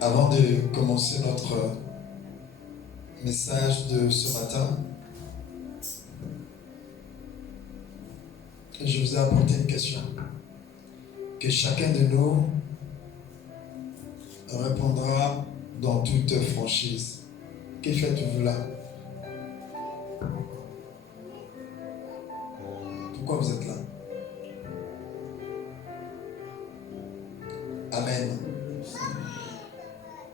Avant de commencer notre message de ce matin, je vous ai apporté une question que chacun de nous répondra dans toute franchise. Que faites-vous là? Pourquoi vous êtes là? Amen.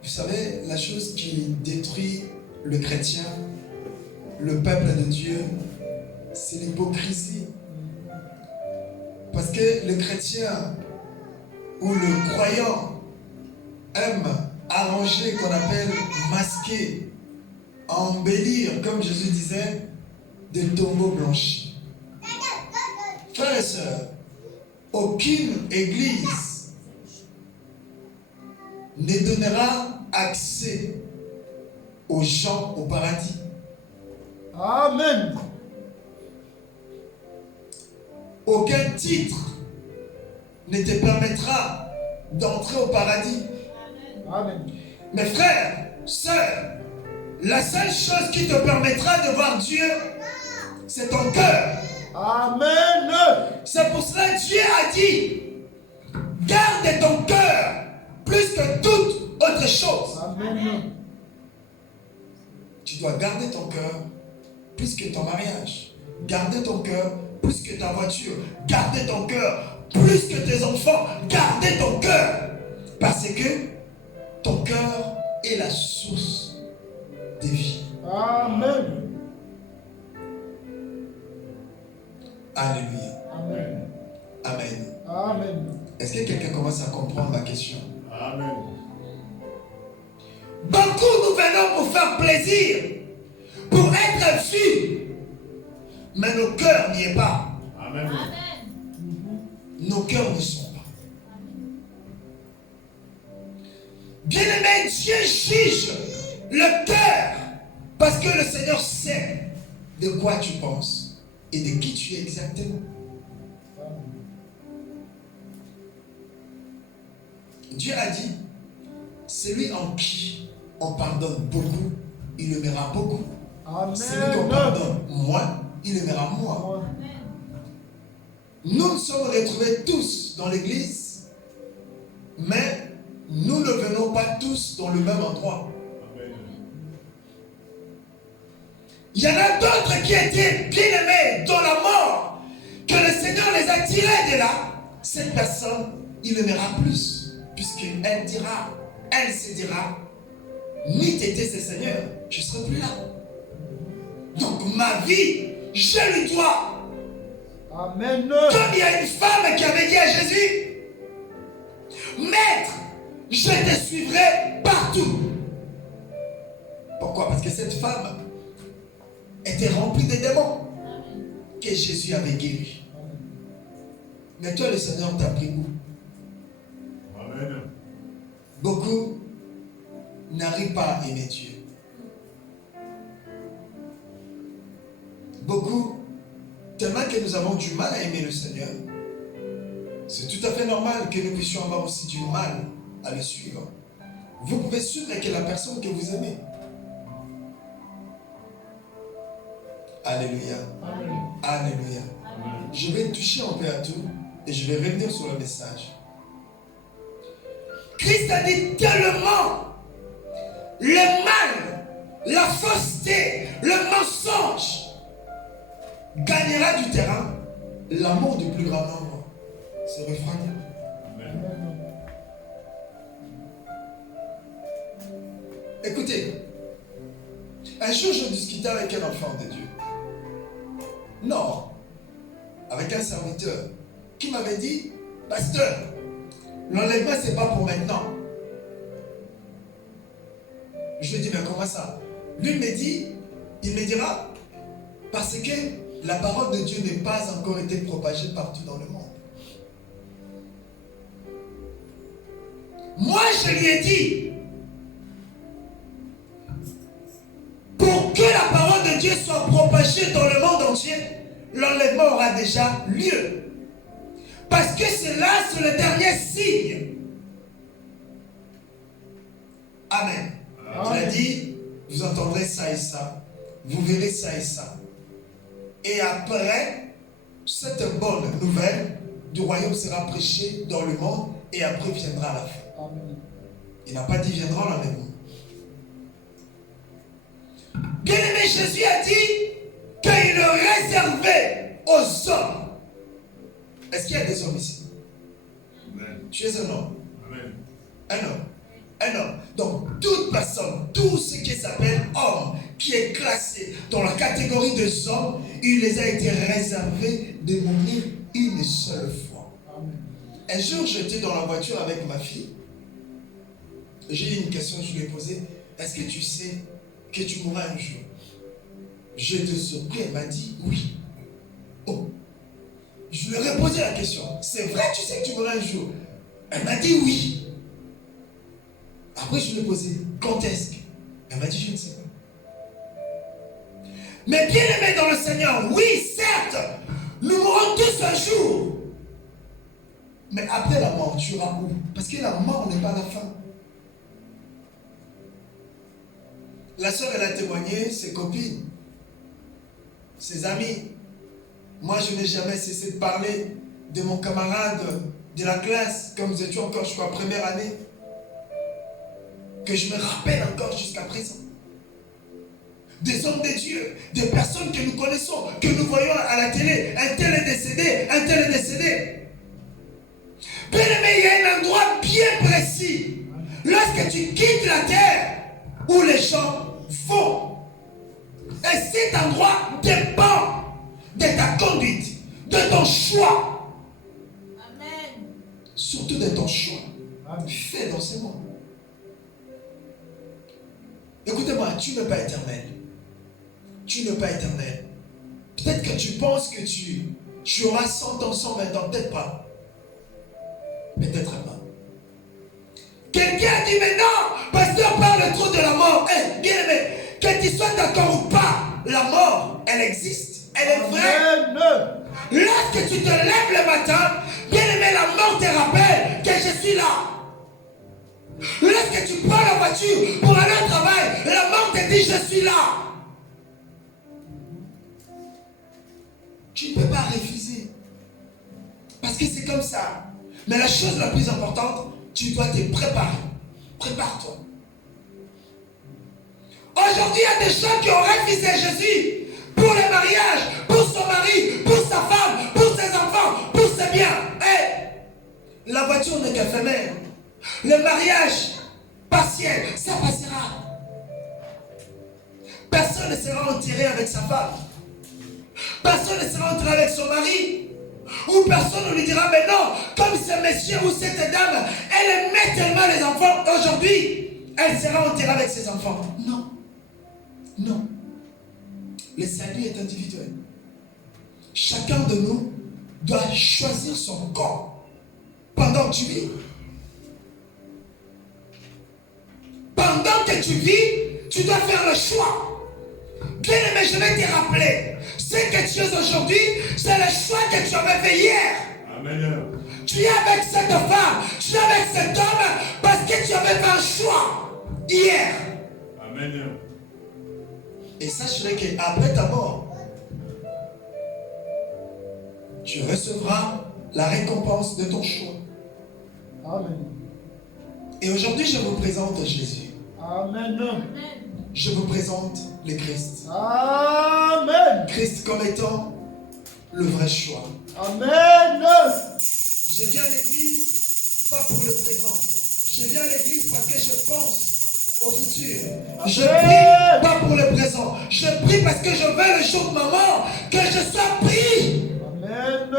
Vous savez, la chose qui détruit le chrétien, le peuple de Dieu, c'est l'hypocrisie. Parce que le chrétien ou le croyant aime arranger, qu'on appelle masquer, embellir, comme Jésus disait, des tombeaux blanchis. Frères et sœurs, aucune église ne donnera accès aux gens au paradis. Amen. Aucun titre ne te permettra d'entrer au paradis. Amen. Mes frères, sœurs, la seule chose qui te permettra de voir Dieu, c'est ton cœur. Amen. C'est pour cela que Dieu a dit, garde ton cœur plus que toute autre chose. Amen. Tu dois garder ton cœur plus que ton mariage. Garder ton cœur plus que ta voiture. Garder ton cœur plus que tes enfants. Garder ton cœur. Parce que ton cœur est la source de vie. Amen. Alléluia. Amen. Amen. Amen. Est-ce que quelqu'un commence à comprendre ma question? Amen. Beaucoup nous venons pour faire plaisir, pour être vus, mais nos cœurs n'y est pas. Amen. Nos cœurs ne sont pas. Bien-aimé, Dieu juge le cœur parce que le Seigneur sait de quoi tu penses et de qui tu es exactement. Dieu a dit, celui en qui on pardonne beaucoup, il aimera beaucoup. Amen. Celui qu'on pardonne moins, il aimera moins. Nous nous sommes retrouvés tous dans l'église, mais nous ne venons pas tous dans le même endroit. Il y en a d'autres qui étaient bien aimés dans la mort, que le Seigneur les a tirés de là. Cette personne, il aimera plus, puisqu'elle dira, elle se dira, ni t'étais ce Seigneur, je ne serai plus là. Donc ma vie, je lui dois. Amen. Comme il y a une femme qui avait dit à Jésus, Maître, je te suivrai partout. Pourquoi? Parce que cette femme était remplie de démons que Jésus avait guéri. Mais toi, le Seigneur t'a pris où? Amen. Beaucoup n'arrivent pas à aimer Dieu. Beaucoup, tellement que nous avons du mal à aimer le Seigneur, c'est tout à fait normal que nous puissions avoir aussi du mal à le suivre. Vous pouvez suivre que la personne que vous aimez. Alléluia. Amen. Alléluia. Amen. Je vais toucher un peu à tout et je vais revenir sur le message. Christ a dit tellement le mal, la fausseté, le mensonge gagnera du terrain, l'amour du plus grand nombre se refroidira. Écoutez, un jour je discutais avec un enfant de Dieu. Non, avec un serviteur qui m'avait dit, pasteur, l'enlèvement c'est pas pour maintenant. Je lui ai dit, mais comment ça? Lui il me dira, parce que la parole de Dieu n'est pas encore été propagée partout dans le monde. Moi je lui ai dit, pour que la parole de Dieu soit propagée dans le monde entier, l'enlèvement aura déjà lieu. Parce que c'est là, c'est le dernier signe Amen. Il a dit, vous entendrez ça et ça, vous verrez ça et ça. Et après, cette bonne nouvelle du royaume sera prêchée dans le monde et après viendra la fin. Amen. Il n'a pas dit viendra l'enlèvement. Bien-aimé, Jésus a dit qu'il le réservait aux hommes. Est-ce qu'il y a des hommes ici? Amen. Tu es un homme. Amen. Un homme. Un homme. Donc, toute personne, tout ce qui s'appelle homme, qui est classé dans la catégorie des hommes, il les a été réservé de mourir une seule fois. Amen. Un jour, j'étais dans la voiture avec ma fille. J'ai eu une question, je lui ai posée. Est-ce que tu sais que tu mourras un jour? J'étais surpris, elle m'a dit oui. Oh. Je lui ai reposé la question. C'est vrai, tu sais que tu mourras un jour? Elle m'a dit oui. Après, je lui ai posé, quand est-ce que? Elle m'a dit, je ne sais pas. Mais bien aimé dans le Seigneur, oui, certes, nous mourrons tous un jour. Mais après la mort, tu iras où? Parce que la mort n'est pas la fin. La soeur, elle a témoigné, ses copines, ses amis. Moi, je n'ai jamais cessé de parler de mon camarade de la classe, comme nous étions encore, je crois, première année, que je me rappelle encore jusqu'à présent. Des hommes de Dieu, des personnes que nous connaissons, que nous voyons à la télé. Un tel est décédé, un tel est décédé. Bien aimé, il y a un endroit bien précis. Lorsque tu quittes la terre, où les gens vont. Et cet endroit dépend de ta conduite, de ton choix. Amen. Surtout de ton choix. Fais dans ce monde. Écoutez-moi, tu n'es pas éternel. Tu n'es pas éternel. Peut-être que tu penses que tu auras 100 ans, 120 ans, peut-être pas. Peut-être pas. Quelqu'un a dit mais non, pasteur parle trop de la mort. Bien aimé, que tu sois d'accord ou pas, la mort, elle existe. Elle est vraie. Amen. Lorsque tu te lèves le matin, bien aimé, la mort te rappelle que je suis là. Lorsque tu prends la voiture pour aller au travail, la mort te dit je suis là. Tu ne peux pas refuser. Parce que c'est comme ça. Mais la chose la plus importante, tu dois te préparer. Prépare-toi. Aujourd'hui, il y a des gens qui ont refusé Jésus pour le mariage, pour son mari, pour sa femme, pour ses enfants, pour ses biens. La voiture n'est qu'éphémère. Le mariage partiel, ça passera. Personne ne sera enterré avec sa femme. Personne ne sera enterré avec son mari. Ou personne ne lui dira, mais non, comme ce monsieur ou cette dame, elle aimait tellement les enfants, aujourd'hui, elle sera enterrée avec ses enfants. Non. Non. Le salut est individuel. Chacun de nous doit choisir son corps pendant que tu vis. Pendant que tu vis, tu dois faire le choix. Bien aimé, je vais te rappeler, ce que tu es aujourd'hui, c'est le choix que tu avais fait hier. Amen. Tu es avec cette femme, tu es avec cet homme, parce que tu avais fait un choix hier. Amen. Et sache-le qu'après ta mort, tu recevras la récompense de ton choix. Amen. Et aujourd'hui, je vous présente Jésus. Amen. Amen. Je vous présente le Christ. Amen. Christ comme étant le vrai choix. Amen. Je viens à l'église pas pour le présent. Je viens à l'église parce que je pense au futur. Je prie pas pour le présent. Je prie parce que je veux le jour de ma mort que je sois pris. Amen.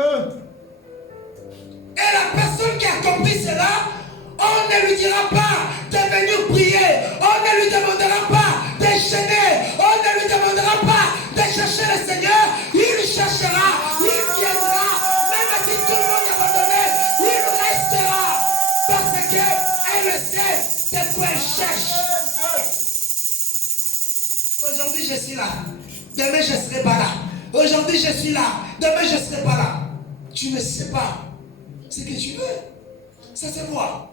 Et la personne qui a compris cela, on ne lui dira pas de venir prier. On ne lui demandera pas de gêner. On ne lui demandera pas de chercher le Seigneur. Il cherchera. Il viendra. Même si tout le monde est abandonné, il restera. Parce qu'elle sait de quoi elle cherche. Aujourd'hui, je suis là. Demain, je ne serai pas là. Aujourd'hui, je suis là. Demain, je ne serai pas là. Tu ne sais pas ce que tu veux. Ça, c'est moi.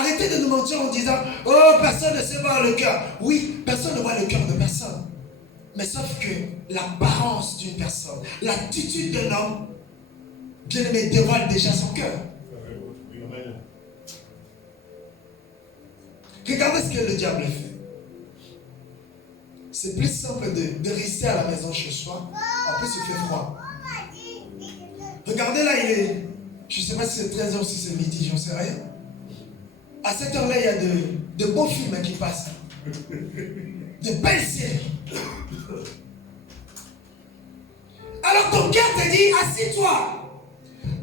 Arrêtez de nous mentir en disant, oh, personne ne sait voir le cœur. Oui, personne ne voit le cœur de personne. Mais sauf que l'apparence d'une personne, l'attitude d'un homme, bien aimé, dévoile déjà son cœur. Regardez ce que le diable fait. C'est plus simple de rester à la maison chez soi. En plus, il fait froid. Regardez là, il est... Je ne sais pas si c'est 13h ou si c'est midi, j'en sais rien. À cette heure-là, il y a de beaux films qui passent. De belles séries. Alors ton cœur te dit, assis-toi.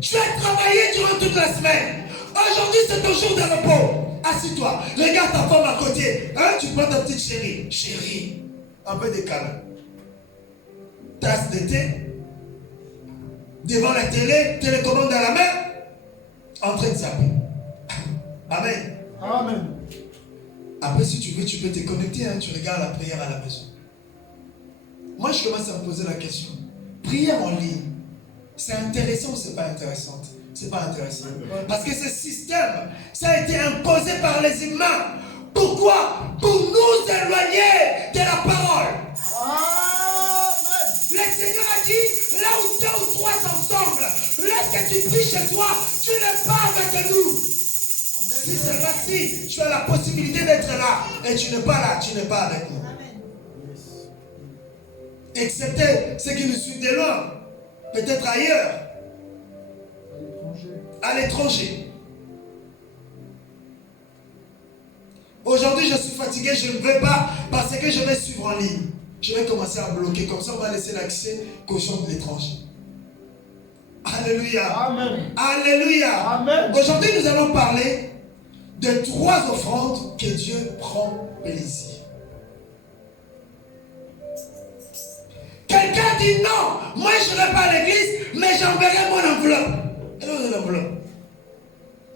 Tu as travaillé durant toute la semaine. Aujourd'hui, c'est ton jour de repos. Assis-toi. Regarde ta femme à côté. Hein, tu prends ta petite chérie. Chérie. Un peu de câlin. Tasse de thé. Devant la télé, télécommande à la main. En train de zapper. Amen. Amen. Après, si tu veux, tu peux te connecter. Hein, tu regardes la prière à la maison. Moi, je commence à me poser la question. Prière en ligne, c'est intéressant ou c'est pas intéressant? C'est pas intéressant. Parce que ce système, ça a été imposé par les humains. Pourquoi? Pour nous éloigner de la parole. Amen. Le Seigneur a dit, là où 2 ou 3 s'ensemble, lorsque tu pries chez toi, tu n'es pas avec nous. Si c'est là-ci, tu as la possibilité d'être là et tu n'es pas là, tu n'es pas avec nous. Excepté ceux qui nous suivent de loin, peut-être ailleurs, à l'étranger. Aujourd'hui, je suis fatigué, je ne vais pas parce que je vais suivre en ligne. Je vais commencer à bloquer, comme ça on va laisser l'accès qu'aux gens de l'étranger. Alléluia. Amen. Alléluia. Amen. Aujourd'hui, nous allons parler de 3 offrandes que Dieu prend plaisir. Quelqu'un dit non, moi je ne vais pas à l'église, mais j'enverrai mon enveloppe. Elle est où l'enveloppe?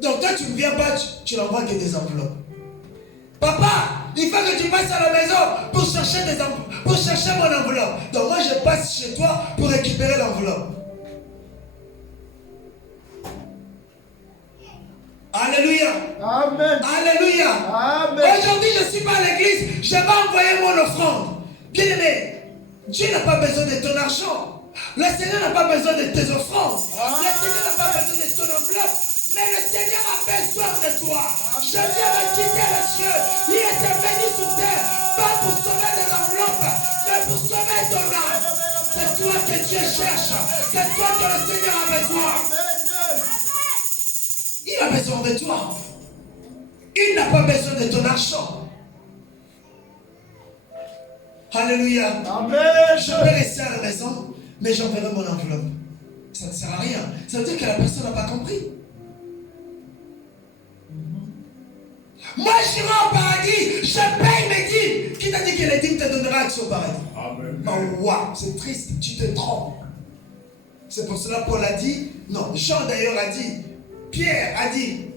Donc toi tu ne viens pas, tu n'envoies que des enveloppes. Papa, il faut que tu passes à la maison pour chercher mon enveloppe. Donc moi je passe chez toi pour récupérer l'enveloppe. Alléluia. Amen. Alléluia. Amen. Aujourd'hui je ne suis pas à l'église, je vais envoyer mon offrande. Bien aimé, Dieu n'a pas besoin de ton argent. Le Seigneur n'a pas besoin de tes offrandes. Le Seigneur n'a pas besoin de ton enveloppe. Mais le Seigneur a besoin de toi. Jésus avait quitté les cieux. Il était venu sur terre, pas pour sauver des enveloppes, mais pour sauver ton âme. C'est toi que Dieu cherche. C'est toi que le Seigneur a besoin. Il a besoin de toi. Il n'a pas besoin de ton argent. Alléluia. Amen. Je vais rester à la maison, mais j'enverrai mon enveloppe. Ça ne sert à rien. Ça veut dire que la personne n'a pas compris. Moi, j'irai au paradis, je paye mes dîmes. Qui t'a dit que les dîmes te donneront accès au paradis? Amen. Oh, wow, c'est triste, tu te trompes. C'est pour cela que Paul a dit, non, Jean d'ailleurs a dit, Pierre a dit,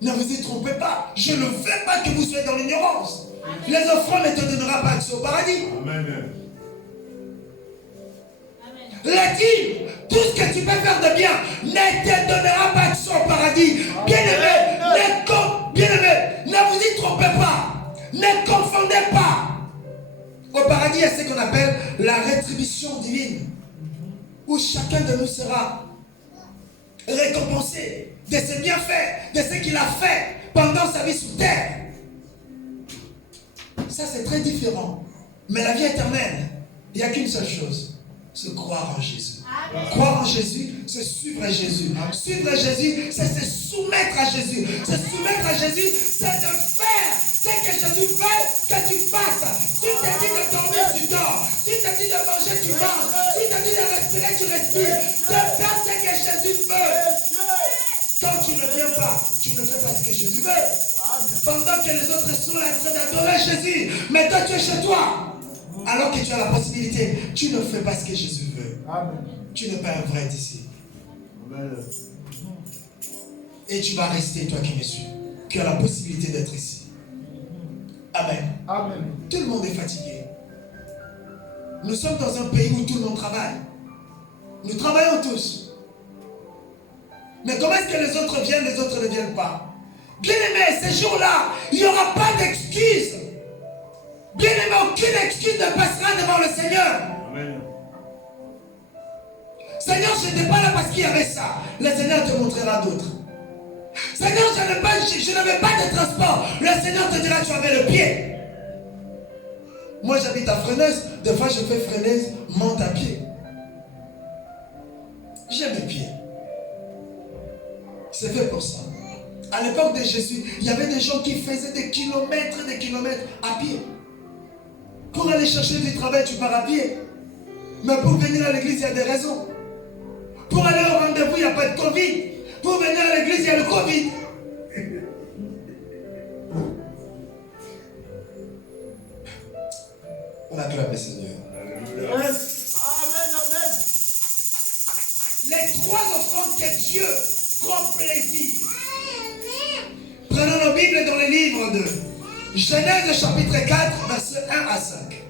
ne vous y trompez pas, je ne veux pas que vous soyez dans l'ignorance. Les offrandes ne te donneront pas accès au paradis. Amen. Les dîmes, tout ce que tu peux faire de bien, ne te donnera pas accès au paradis. Bien-aimé, ne vous y trompez pas. Ne confondez pas. Au paradis, il y a ce qu'on appelle la rétribution divine, où chacun de nous sera récompensé de ses bienfaits, de ce qu'il a fait pendant sa vie sur terre. Ça, c'est très différent. Mais la vie éternelle, il n'y a qu'une seule chose, c'est croire en Jésus. Amen. Croire en Jésus, c'est suivre Jésus. Suivre Jésus, c'est se soumettre à Jésus. Se soumettre à Jésus, c'est de faire ce que Jésus veut que tu fasses. Si tu t'es dit de dormir, tu dors. Si tu t'es dit de manger, tu manges. Si tu t'es dit de respirer, tu respires. De faire ce que Jésus veut. Quand tu ne viens pas, tu ne fais pas ce que Jésus veut. Pendant que les autres sont là en train d'adorer Jésus, mais toi tu es chez toi. Alors que tu as la possibilité, tu ne fais pas ce que Jésus veut. Amen. Tu n'es pas un vrai disciple. Et tu vas rester, toi qui me suis, qui as la possibilité d'être ici. Amen. Amen. Tout le monde est fatigué. Nous sommes dans un pays où tout le monde travaille. Nous travaillons tous. Mais comment est-ce que les autres viennent, les autres ne viennent pas? Bien-aimé, ces jours-là, il n'y aura pas d'excuse. Bien-aimé, aucune excuse ne passera devant le Seigneur. Amen. Seigneur, je n'étais pas là parce qu'il y avait ça. Le Seigneur te montrera d'autres. Seigneur, je n'avais pas de transport. Le Seigneur te dira, tu avais le pied. Moi, j'habite à Freneuse. Des fois, je fais Freneuse, monte à pied. J'ai mes pieds. C'est fait pour ça. À l'époque de Jésus, il y avait des gens qui faisaient des kilomètres à pied. Pour aller chercher du travail, tu pars à pied. Mais pour venir à l'église, il y a des raisons. Pour aller au rendez-vous, il n'y a pas de Covid. Pour venir à l'église, il y a le Covid. On acclame le Seigneur. Amen. Amen. Les trois offrandes que Dieu prend plaisir. Prenons nos Bibles dans le livre de Genèse chapitre 4, versets 1 à 5.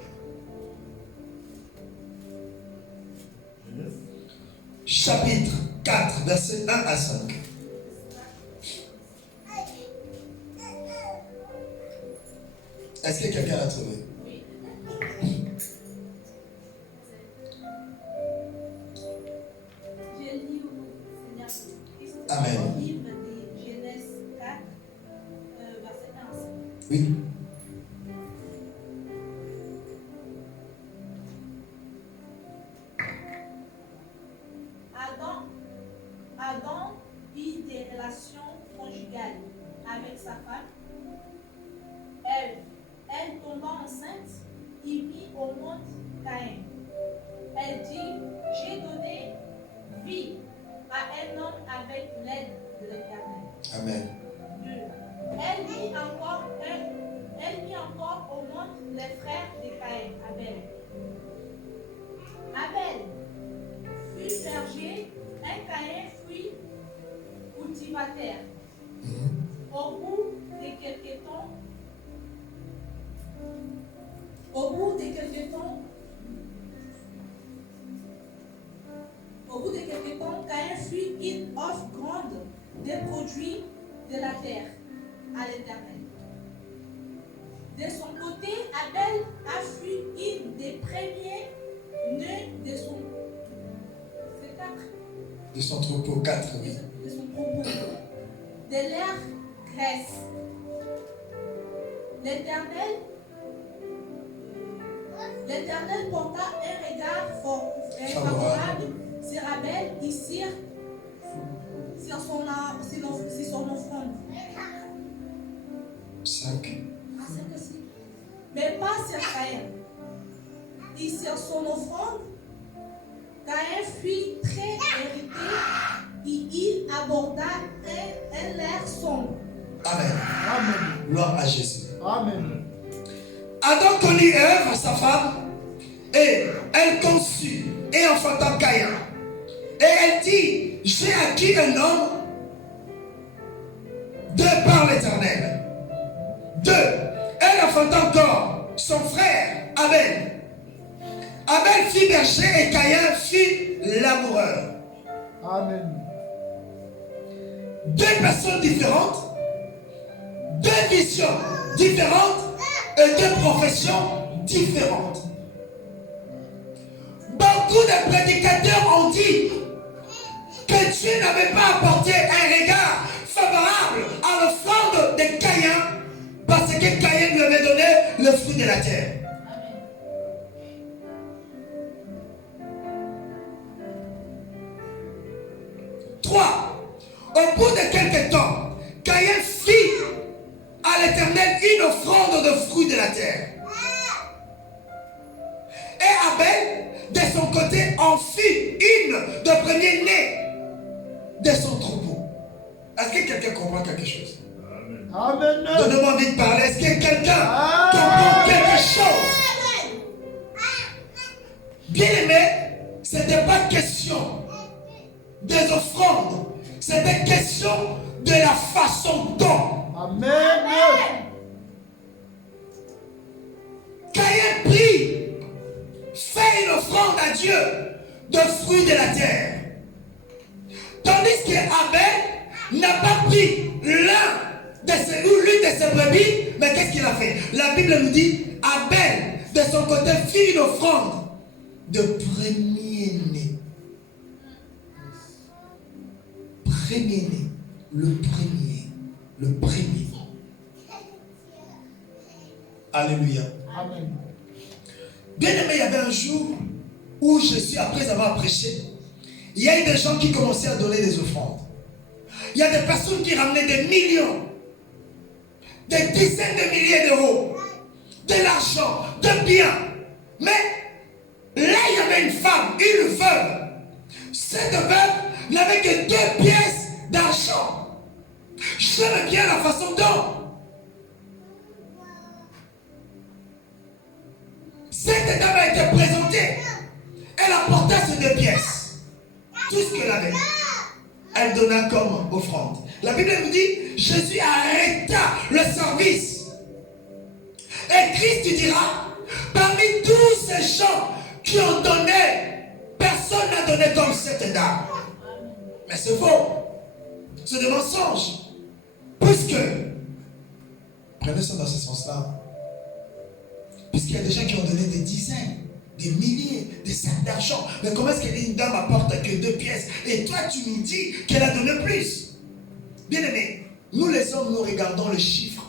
Chapitre 4, versets 1 à 5. Est-ce que quelqu'un l'a trouvé? Amen. Livre de Genèse 4, verset 1 à 5. Oui. Adam eut des relations conjugales avec sa femme. Elle tomba enceinte, il mit au monde Caïn. Elle dit, j'ai donné vie à un homme avec l'aide de l'Éternel. Amen. 2. Elle mit encore au monde les frères de Caïn, Abel. Abel fut berger, un Caïn fut cultivateur. Au bout de quelques temps, Caïn fit une offre grande des produits de la terre à l'Éternel. De son côté, Abel a fait une des premiers nœuds de son... C'est 4. De son troupeau, 4, oui. De son troupeau. De l'air graisse. L'Éternel porta un regard favorable sur Abel et sur son offrande. 5. Mais pas sur Caïn. Et sur son offrande, Caïn fut très irrité et il aborda un air sombre. Amen. Amen. Gloire à Jésus. Amen. Adam connut Ève, sa femme, et elle conçut et enfanta Caïn. Et elle dit, j'ai acquis un homme de par l'Éternel. 2. Elle enfanta encore son frère Abel. Abel fit berger et Caïn fit laboureur. Amen. 2 personnes différentes, 2 visions différentes et 2 professions différentes. Beaucoup de prédicateurs ont dit que Dieu n'avait pas apporté un regard favorable à l'offrande de Caïn parce que Caïn lui avait donné le fruit de la terre. Amen. 3. Au bout de quelques temps, Caïn fit à l'Éternel une offrande de fruits de la terre. Et Abel, de son côté, en fit une de premier-né de son troupeau. Est-ce que quelqu'un comprend quelque chose? Amen. Donnez-moi envie de parler. Est-ce que quelqu'un comprend quelque chose? Bien aimé, ce n'était pas question des offrandes. C'était question de la façon dont. Amen. Caïn prit, fait une offrande à Dieu de fruits de la terre. Tandis que Abel n'a pas pris l'un des ou l'une de ses brebis, mais qu'est-ce qu'il a fait? La Bible nous dit, Abel, de son côté, fit une offrande de premier-né. Premier-né. Le premier. Le premier. Alléluia. Amen. Bien aimé, il y avait un jour où Jésus, après avoir prêché, il y a eu des gens qui commençaient à donner des offrandes. Il y a des personnes qui ramenaient des millions, des dizaines de milliers d'euros, de l'argent, de biens. Mais là, il y avait une femme, une veuve. Cette veuve n'avait que 2 pièces d'argent. J'aime bien la façon dont cette dame a été présentée. Elle apporta ces 2 pièces. Tout ce qu'elle avait, elle donna comme offrande. La Bible nous dit, Jésus arrêta le service. Et Christ tu diras, parmi tous ces gens qui ont donné, personne n'a donné comme cette dame. Mais c'est faux. C'est des mensonges. Puisque, prenez ça dans ce sens-là, puisqu'il y a des gens qui ont donné des dizaines, des milliers, des sacs d'argent. Mais comment est-ce qu'une dame apporte que 2 pièces? Et toi, tu nous dis qu'elle a donné plus. Bien aimé, nous les hommes, nous regardons le chiffre.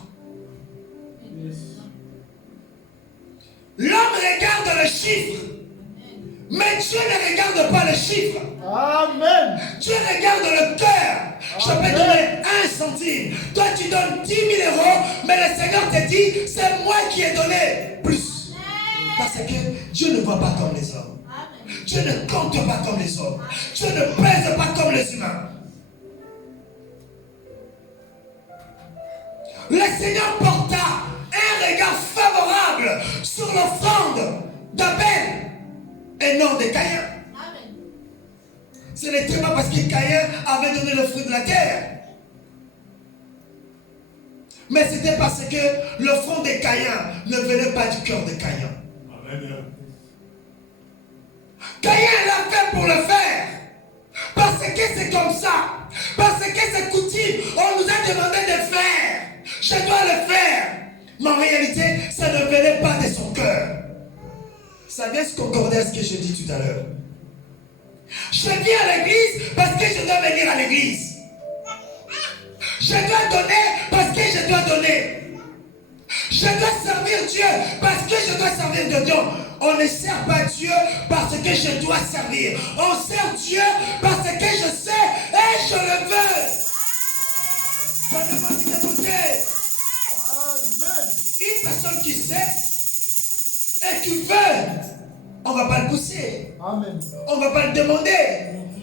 L'homme regarde le chiffre. Mais Dieu ne regarde pas le chiffre. Amen. Dieu regarde le cœur. Je peux donner 1 centime. Toi, tu donnes 10 000 euros. Mais le Seigneur te dit, c'est moi qui ai donné plus. Parce que Dieu ne voit pas comme les hommes. Dieu ne compte pas comme les hommes. Dieu ne pèse pas comme les humains. Le Seigneur porta un regard favorable sur l'offrande d'Abel et non de Caïn. Ce n'était pas parce que Caïn avait donné le fruit de la terre. Mais c'était parce que l'offrande de Caïn ne venait pas du cœur de Caïn. Caïn l'a fait pour le faire. Parce que c'est comme ça. Parce que c'est coutume. On nous a demandé de faire. Je dois le faire. Mais en réalité, ça ne venait pas de son cœur. Ça vient se concorder à ce que je dis tout à l'heure. Je viens à l'église parce que je dois venir à l'église. Je dois donner parce que je dois donner. Je dois servir Dieu parce que je dois servir de Dieu. On ne sert pas Dieu parce que je dois servir. On sert Dieu parce que je sais et je le veux. Donnez-moi une écoutez. Une personne qui sait et qui veut, on ne va pas le pousser. Amen. On ne va pas le demander.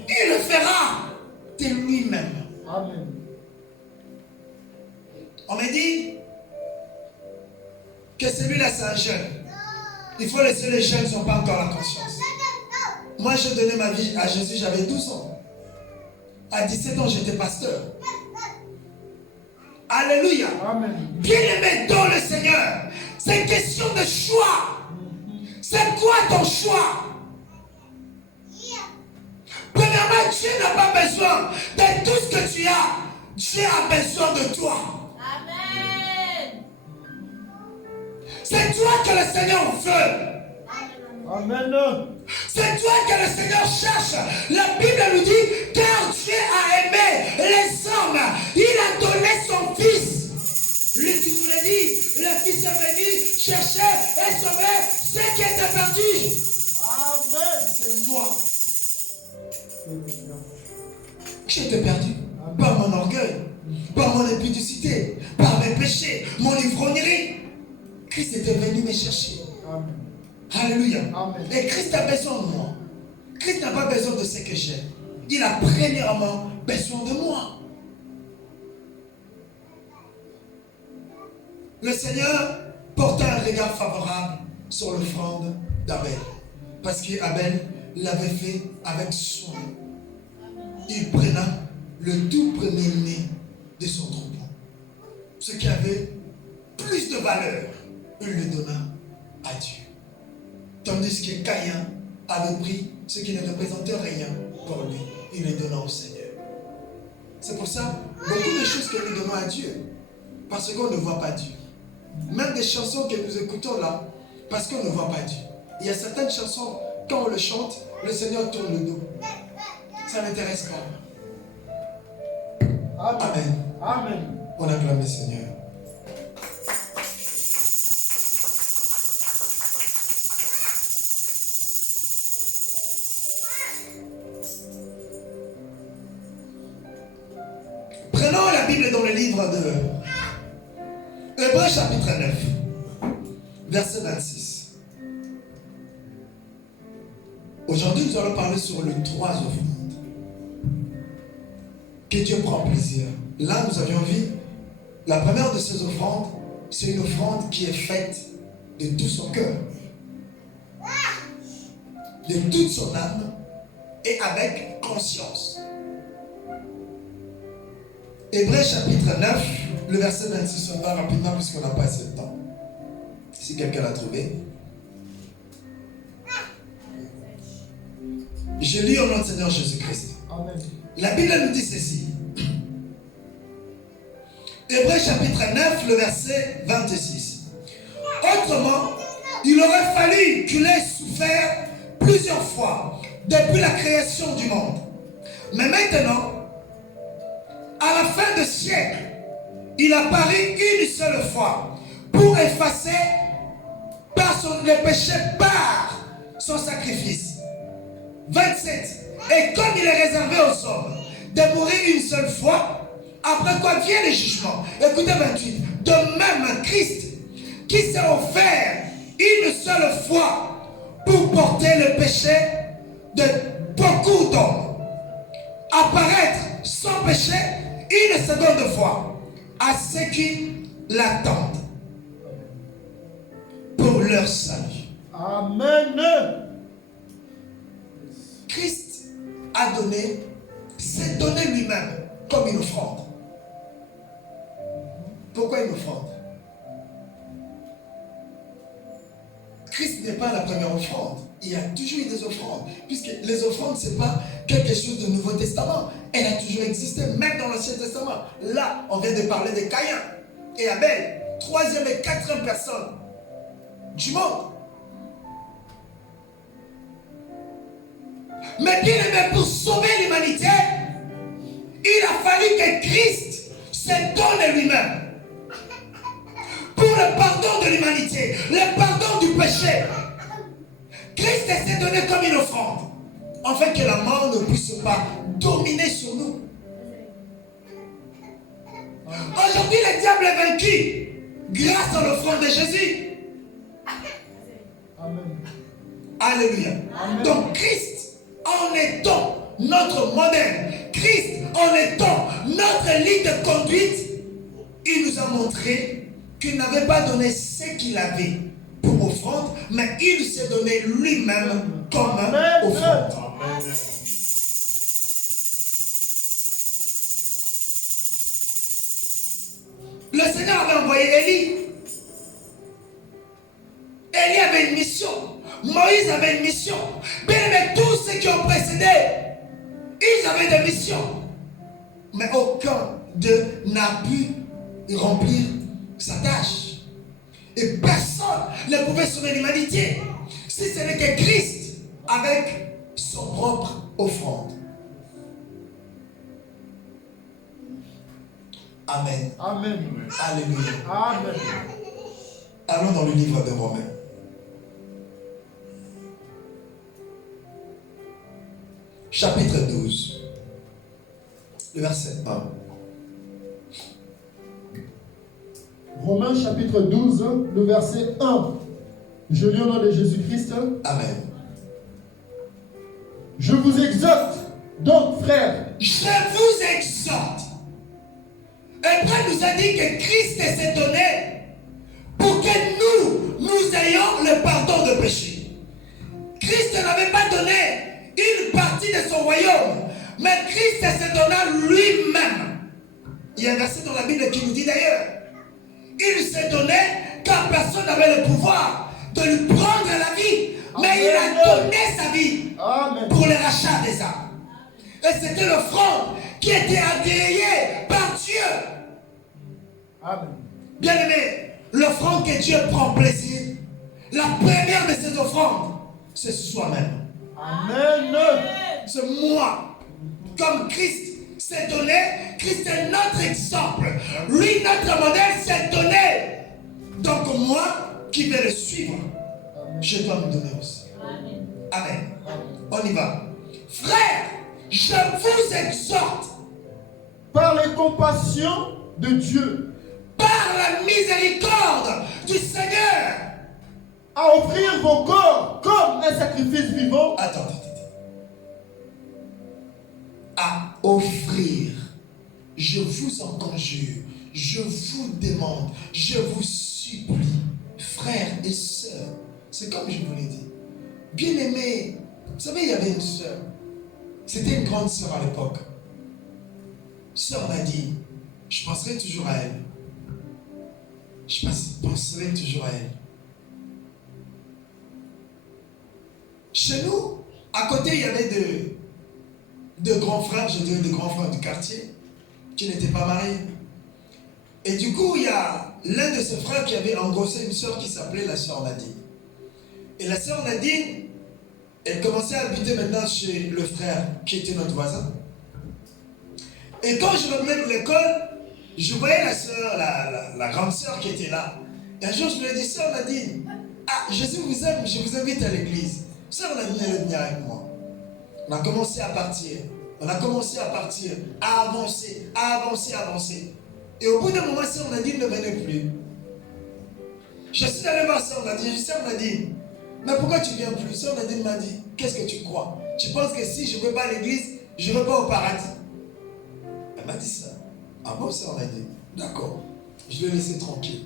Il le fera de lui-même. Amen. On me dit que celui-là c'est un jeune. Il faut laisser les jeunes qui n'ont pas encore la conscience. Moi j'ai donné ma vie à Jésus, j'avais 12 ans. À 17 ans j'étais pasteur. Alléluia. Amen. Bien-aimé dans le Seigneur, c'est une question de choix. C'est quoi ton choix? Premièrement, Dieu n'a pas besoin de tout ce que tu as. Dieu a besoin de toi. Amen. C'est toi que le Seigneur veut. Amen. C'est toi que le Seigneur cherche. La Bible nous dit, car Dieu a aimé les hommes. Il a donné son Fils. Lui qui nous l'a dit, le Fils est venu chercher et sauver ceux qui étaient perdus. Amen. C'est moi qui étais perdu. Par mon orgueil, par mon impudicité, par mes péchés, mon ivrognerie. Christ était venu me chercher. Amen. Alléluia. Amen. Et Christ a besoin de moi. Christ n'a pas besoin de ce que j'ai. Il a premièrement besoin de moi. Le Seigneur portait un regard favorable sur l'offrande d'Abel. Parce qu'Abel l'avait fait avec soin. Il prenait le tout premier-né de son troupeau. Ce qui avait plus de valeur, il le donna à Dieu. Tandis que Caïn avait pris ce qui ne représentait rien pour lui. Il le donna au Seigneur. C'est pour ça, beaucoup de choses que nous donnons à Dieu. parce qu'on ne voit pas Dieu. Même des chansons que nous écoutons là, parce qu'on ne voit pas Dieu. Il y a certaines chansons, quand on le chante, le Seigneur tourne le dos. Ça n'intéresse pas. Amen. Amen. On acclame le Seigneur. Prenons la Bible dans le livre de Hébreux chapitre 9, verset 26. Aujourd'hui, nous allons parler sur les 3 offrandes que Dieu prend plaisir. Là, nous avions vu, la première de ces offrandes, c'est une offrande qui est faite de tout son cœur, de toute son âme et avec conscience. Hébreux chapitre 9, le verset 26, on va rapidement puisqu'on n'a pas assez de temps. Si quelqu'un l'a trouvé. Je lis au nom du Seigneur Jésus-Christ. Amen. La Bible nous dit ceci. Hébreux chapitre 9, le verset 26. Autrement, il aurait fallu qu'il ait souffert plusieurs fois depuis la création du monde. Mais maintenant, à la fin du siècle, il apparaît une seule fois pour effacer les péchés par son sacrifice. 27. Et comme il est réservé aux hommes de mourir une seule fois, après quoi vient le jugement. Écoutez 28. De même, Christ, qui s'est offert une seule fois pour porter le péché de beaucoup d'hommes, apparaître sans péché une seconde fois à ceux qui l'attendent pour leur salut. Amen. Christ s'est donné lui-même comme une offrande. Pourquoi une offrande? Christ n'est pas la première offrande. Il y a toujours eu des offrandes. Puisque les offrandes, ce n'est pas quelque chose du Nouveau Testament. Elle a toujours existé, même dans l'Ancien Testament. Là, on vient de parler de Caïn et Abel, 3e et 4e personne du monde. Mais bien aimé, pour sauver l'humanité, il a fallu que Christ se donne lui-même pour le pardon de l'humanité, le pardon du péché. Christ s'est donné comme une offrande, afin que la mort ne puisse pas dominer sur nous. Aujourd'hui, le diable est vaincu grâce à l'offrande de Jésus. Amen. Alléluia. Amen. Donc Christ, en étant notre modèle, Christ, en étant notre ligne de conduite, il nous a montré qu'il n'avait pas donné ce qu'il avait pour offrande, mais il s'est donné lui-même comme offrande. Amen. Le Seigneur avait envoyé Élie. Élie avait une mission. Moïse avait une mission. Bien aimé, tous ceux qui ont précédé, ils avaient des missions. Mais aucun d'eux n'a pu remplir sa tâche. Et personne ne pouvait sauver l'humanité si ce n'est que Christ avec son propre offrande. Amen. Amen. Alléluia. Amen. Allons dans le livre de Romains. Chapitre 12. Le verset 1. Romains chapitre 12, le verset 1. Je lis au nom de Jésus-Christ. Amen. Je vous exhorte, donc frères. Je vous exhorte. Hébreux nous a dit que Christ s'est donné pour que nous ayons le pardon de péché. Christ n'avait pas donné une partie de son royaume, mais Christ s'est donné lui-même. Il y a un verset dans la Bible qui nous dit d'ailleurs, il s'est donné car personne n'avait le pouvoir de lui prendre la vie, mais Amen. il a donné sa vie Amen. pour le rachat des âmes. Et c'était l'offrande qui était agréée par Dieu. Amen. Bien-aimé, l'offrande que Dieu prend plaisir, la première de ses offrandes, c'est soi-même. Amen. C'est moi. Comme Christ s'est donné, Christ est notre exemple. Lui, notre modèle, s'est donné. Donc moi, qui vais le suivre, je dois me donner aussi. Amen. On y va. Frères, je vous exhorte Par les compassions de Dieu, par la miséricorde du Seigneur à offrir vos corps comme un sacrifice vivant. Attends. À offrir. Je vous en conjure, je vous demande, je vous supplie, frères et sœurs. C'est comme je vous l'ai dit. Bien-aimés, vous savez, il y avait une sœur. C'était une grande sœur à l'époque. Sœur Nadine, je penserai toujours à elle. Je penserai toujours à elle. Chez nous, à côté, il y avait deux grands frères, je dirais deux grands frères du quartier, qui n'étaient pas mariés. Et du coup, il y a l'un de ses frères qui avait engrossé une sœur qui s'appelait la sœur Nadine. Et la sœur Nadine, elle commençait à habiter maintenant chez le frère qui était notre voisin. Et quand je revenais de l'école, je voyais la sœur, la grande sœur qui était là. Et un jour, je lui ai dit, sœur Nadine, Jésus vous aime, je vous invite à l'église. Sœur Nadine, elle est venue avec moi. On a commencé à partir. À avancer. Et au bout d'un moment, sœur Nadine ne venait plus. Je suis allé voir sœur Nadine. Je dis, sœur Nadine, mais pourquoi tu viens plus? Sœur Nadine m'a dit, qu'est-ce que tu crois? Tu penses que si je ne vais pas à l'église, je ne vais pas au paradis? Elle m'a dit ça. Ah bon, sœur Nadine? D'accord. Je l'ai laissé tranquille.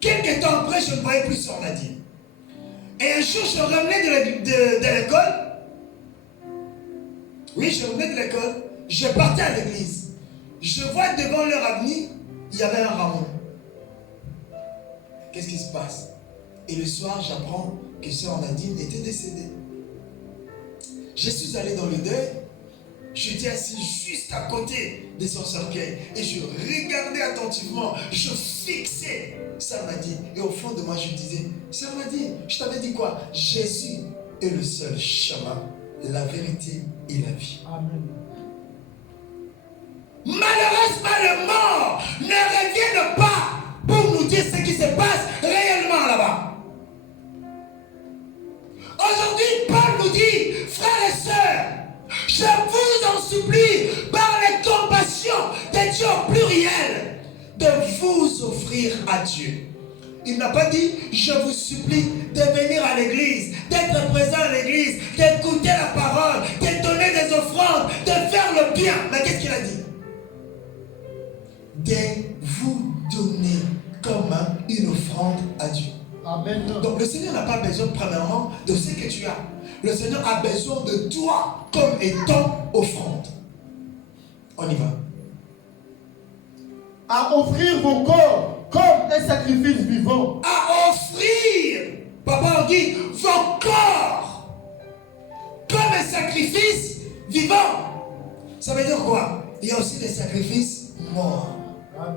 Quelques temps après, je ne voyais plus sœur Nadine. Et un jour, je revenais de l'école. Oui, je revenais de l'école. Je partais à l'église. Je vois devant leur avenue, il y avait un rameau. Qu'est-ce qui se passe? Et le soir, j'apprends que sœur Nadine était décédée. Je suis allé dans le deuil. J'étais assis juste à côté de son cercueil. Et je regardais attentivement. Je fixais sœur Nadine. Et au fond de moi, je disais, sœur Nadine, je t'avais dit quoi? Jésus est le seul chemin, la vérité et la vie. Amen. Malheureusement, le mort ne revient pas pour nous dire ce qui se passe réellement là-bas. Aujourd'hui, Paul nous dit, frères et sœurs, je vous en supplie, par les compassions de Dieu au pluriel, de vous offrir à Dieu. Il n'a pas dit, je vous supplie de venir à l'église, d'être présent à l'église, d'écouter la parole, de donner des offrandes, de faire le bien. Mais qu'est-ce qu'il a dit? De vous donner comme une offrande à Dieu. Amen. Donc le Seigneur n'a pas besoin premièrement de ce que tu as. Le Seigneur a besoin de toi comme étant offrande. On y va. À offrir vos corps comme un sacrifice vivant. À offrir, papa on dit, vos corps comme un sacrifice vivant. Ça veut dire quoi? Il y a aussi des sacrifices morts. Amen.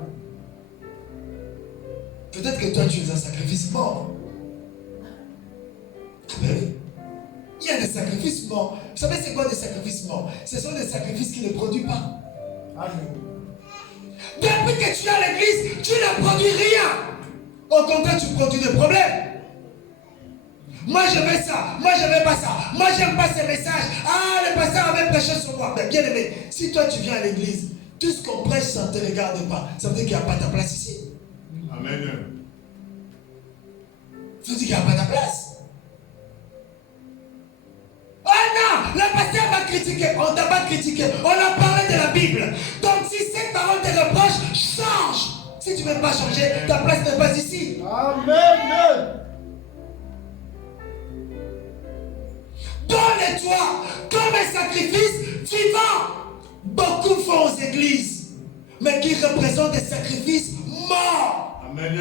Peut-être que toi tu es un sacrifice mort. Ah ben oui. Il y a des sacrifices morts. Vous savez c'est quoi des sacrifices morts? Ce sont des sacrifices qui ne produisent pas. Amen. Depuis que tu es à l'église, tu ne produis rien. Au contraire, tu produis des problèmes. Moi je veux ça, moi je veux pas ça, moi j'aime pas ces messages. Ah, le pasteur avait prêché sur moi. Mais bien aimé, si toi tu viens à l'église, tout ce qu'on prêche, ça ne te regarde pas. Ça veut dire qu'il n'y a pas ta place ici. Amen. Ça veut dire qu'il n'y a pas ta place. Oh non, le pasteur m'a critiqué. On ne t'a pas critiqué. On a parlé de la Bible. Donc si cette parole te reproche, change. Si tu ne veux pas changer, ta place n'est pas ici. Amen. Donne-toi comme un sacrifice vivant. Beaucoup font aux églises, mais qui représentent des sacrifices morts. Amen.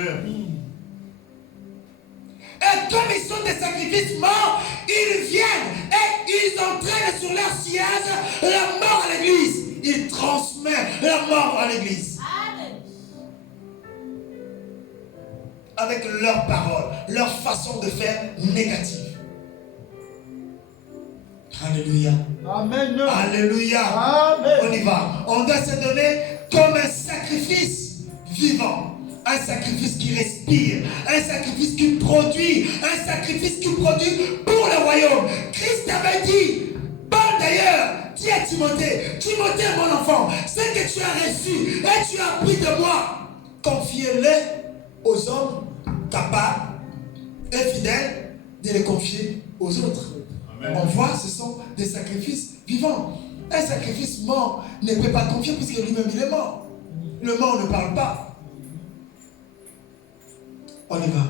Et comme ils sont des sacrifices morts, ils viennent et ils entraînent sur leur siège la mort à l'église. Ils transmettent la mort à l'église. Amen. avec leurs paroles, leur façon de faire négative. Alléluia. Amen. Alléluia. Amen. On y va. On doit se donner comme un sacrifice vivant. Un sacrifice qui respire. Un sacrifice qui produit. Un sacrifice qui produit pour le royaume. Christ avait dit, parle d'ailleurs, dis à Timothée, Timothée mon enfant, ce que tu as reçu et tu as appris de moi, confiez-le aux hommes capables et fidèles de les confier aux autres. Amen. On voit, ce sont des sacrifices vivants. Un sacrifice mort ne peut pas confier puisque lui-même il est mort. Le mort ne parle pas. On y va.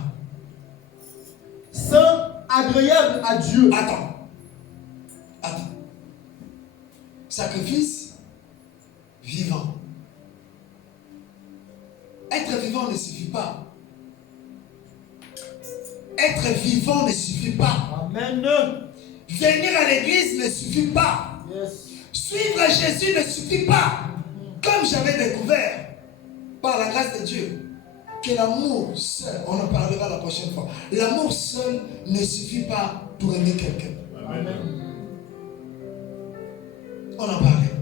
Saint, agréable à Dieu. Attends. Sacrifice vivant. Être vivant ne suffit pas. Être vivant ne suffit pas. Amen. Venir à l'église ne suffit pas. Yes. Suivre Jésus ne suffit pas. Comme j'avais découvert, par la grâce de Dieu, que l'amour seul, on en parlera la prochaine fois, l'amour seul ne suffit pas pour aimer quelqu'un. Amen. On en parlait.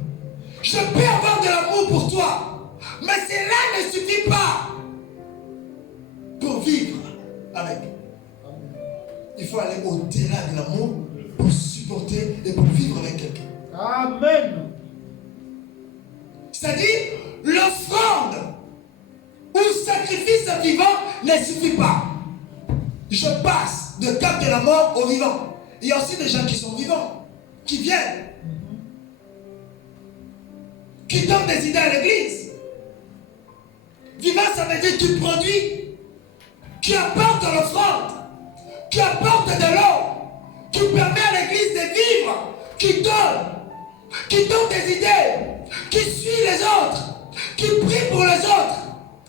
Je peux avoir de l'amour pour toi, mais cela ne suffit pas pour vivre avec. Il faut aller au-delà de l'amour pour supporter et pour vivre avec quelqu'un. Amen. C'est-à-dire, l'offrande ou le sacrifice vivant ne suffit pas. Je passe de cap de la mort au vivant. Il y a aussi des gens qui sont vivants, qui viennent, qui donnent des idées à l'église. Vivant, ça veut dire tu produis, tu apportes l'offrande, tu apportes de l'eau, qui permet à l'église de vivre, qui donne des idées, qui suit les autres, qui prie pour les autres.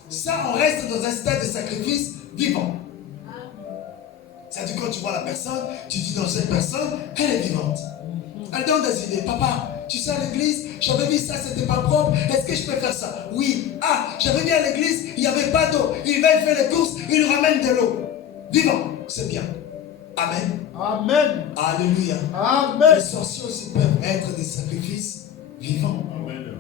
Ça, on reste dans un stade de sacrifice vivant. C'est-à-dire quand tu vois la personne, tu dis dans cette personne, elle est vivante. Elle donne des idées. Papa, tu sais à l'église, j'avais vu ça, c'était pas propre. Est-ce que je peux faire ça? Oui. Ah, j'avais vu à l'église, il n'y avait pas d'eau. Il va faire les courses, il ramène de l'eau. Vivant, c'est bien. Amen. Amen. Alléluia. Amen. Les sorciers aussi peuvent être des sacrifices vivants. Amen.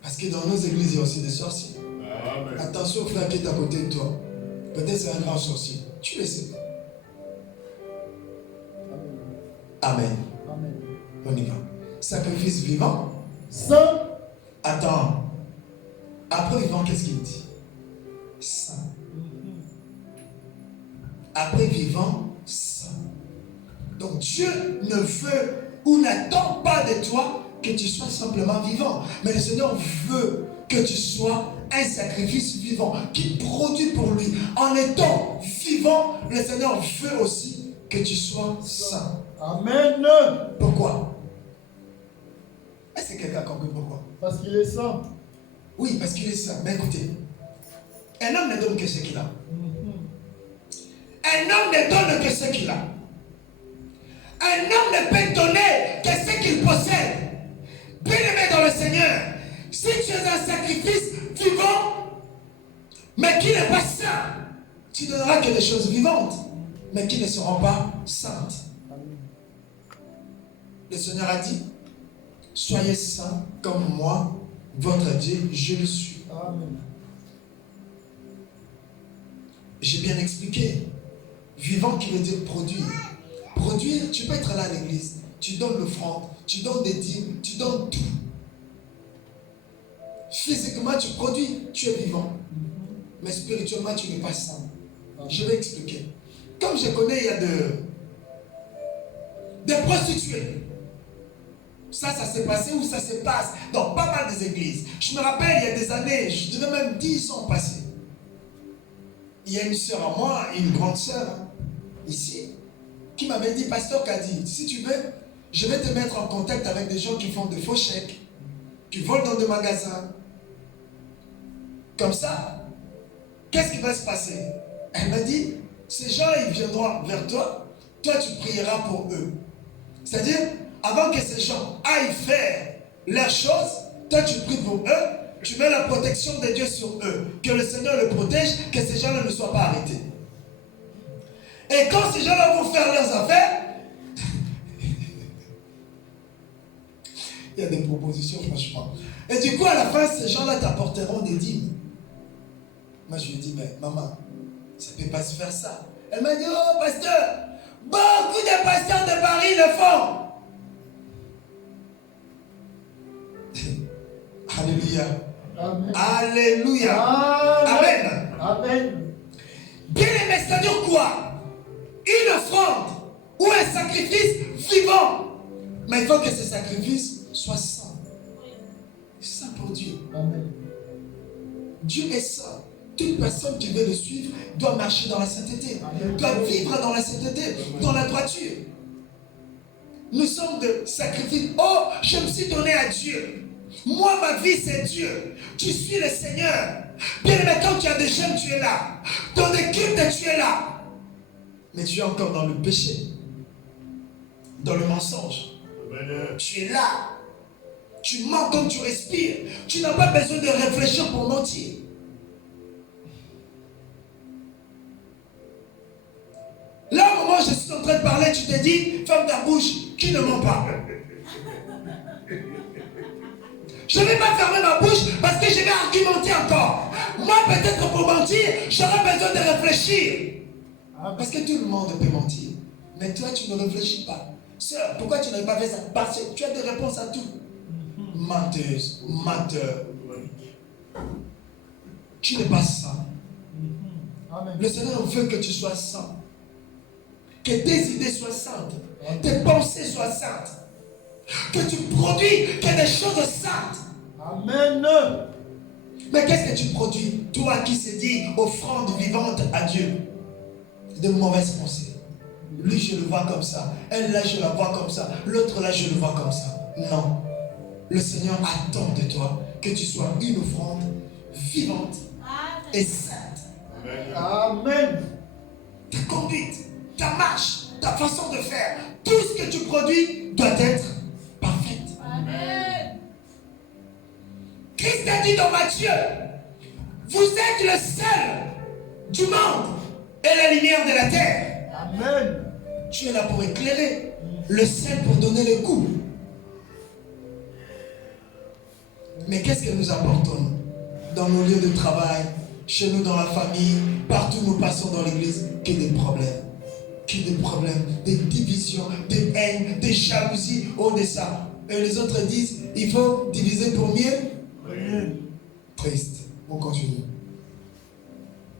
Parce que dans nos églises, il y a aussi des sorciers. Amen. Attention au frère qui est à côté de toi. Peut-être c'est un grand sorcier. Tu le sais. Amen. Amen. On y va. Sacrifice vivant. Saint. Attends. Après vivant, qu'est-ce qu'il dit? Saint. Après vivant, saint. Donc Dieu ne veut ou n'attend pas de toi que tu sois simplement vivant. Mais le Seigneur veut que tu sois un sacrifice vivant qui produit pour lui. En étant vivant, le Seigneur veut aussi que tu sois saint. Amen. Pourquoi? Est-ce que quelqu'un a compris pourquoi? Parce qu'il est saint. Oui, parce qu'il est saint. Mais écoutez, un homme ne donne que ce qu'il a. Un homme ne donne que ce qu'il a. Un homme ne peut donner que ce qu'il possède. Bien-aimé dans le Seigneur, si tu es un sacrifice vivant, mais qui n'est pas saint, tu donneras que des choses vivantes, mais qui ne seront pas saintes. Le Seigneur a dit, soyez saints comme moi, votre Dieu, je le suis. Amen. J'ai bien expliqué. Vivant qui veut dire produire. Produire, tu peux être là à l'église, tu donnes l'offrande, tu donnes des dîmes, tu donnes tout. Physiquement, tu produis, tu es vivant. Mais spirituellement, tu n'es pas saint. Je vais expliquer. Comme je connais, il y a des prostituées. Ça s'est passé ou ça se passe dans pas mal des églises. Je me rappelle, il y a des années, je dirais même 10 ans passés. Il y a une soeur à moi, une grande soeur, ici, qui m'avait dit, pasteur Kadi, si tu veux, je vais te mettre en contact avec des gens qui font de faux chèques, qui volent dans des magasins. Comme ça, qu'est-ce qui va se passer? Elle m'a dit, ces gens, ils viendront vers toi, toi tu prieras pour eux. C'est-à-dire, avant que ces gens aillent faire leurs choses, toi tu pries pour eux, tu mets la protection de Dieu sur eux. Que le Seigneur les protège, que ces gens-là ne soient pas arrêtés. Et quand ces gens-là vont faire leurs affaires, il y a des propositions, franchement. Et du coup, à la fin, ces gens-là t'apporteront des dîmes. Moi, je lui ai dit, mais maman, ça ne peut pas se faire ça. Elle m'a dit, oh, pasteur, beaucoup de pasteurs de Paris le font. Alléluia. Amen. Alléluia. Amen. Amen. Amen. Bien aimé, c'est-à-dire quoi? Une offrande ou un sacrifice vivant. Mais il faut que ce sacrifice soit saint. Saint pour Dieu. Amen. Dieu est saint. Toute personne qui veut le suivre doit marcher dans la sainteté. Amen. Doit vivre dans la sainteté, dans la droiture. Nous sommes de sacrifice. Oh, je me suis donné à Dieu. Moi, ma vie, c'est Dieu. Tu suis le Seigneur. Bien aimé, quand tu as des jeunes, tu es là. Dans des cultes, tu es là. Mais tu es encore dans le péché. Dans le mensonge. Tu es là. Tu mens comme tu respires. Tu n'as pas besoin de réfléchir pour mentir. Là, au moment où je suis en train de parler, tu te dis, ferme ta bouche, qui ne ment pas. Je ne vais pas fermer ma bouche parce que je vais argumenter encore. Moi, peut-être pour mentir, j'aurai besoin de réfléchir. Parce que tout le monde peut mentir. Mais toi, tu ne réfléchis pas. Sœur, pourquoi tu n'as pas fait ça? Parce que tu as des réponses à tout. Menteuse, menteur. Tu n'es pas saint. Amen. Le Seigneur veut que tu sois saint. Que tes idées soient saintes. Tes pensées soient saintes. Que tu produis que des choses saintes. Amen. Mais qu'est-ce que tu produis? Toi qui se dis offrande vivante à Dieu. De mauvaises pensées. Lui, je le vois comme ça. Elle, là, je la vois comme ça. L'autre, là, je le vois comme ça. Non. Le Seigneur attend de toi que tu sois une offrande vivante et sainte. Amen. Ta conduite, ta marche, ta façon de faire, tout ce que tu produis doit être parfaite. Amen. Christ a dit dans Matthieu, vous êtes le sel du monde et la lumière de la terre. Amen. Tu es là pour éclairer, le sel pour donner le goût. Mais qu'est-ce que nous apportons dans nos lieux de travail, chez nous dans la famille, partout où nous passons dans l'église? Que des problèmes. Que des problèmes, des divisions, des haines, des jalousies, de ça. Et les autres disent, il faut diviser pour mieux. Triste. On continue.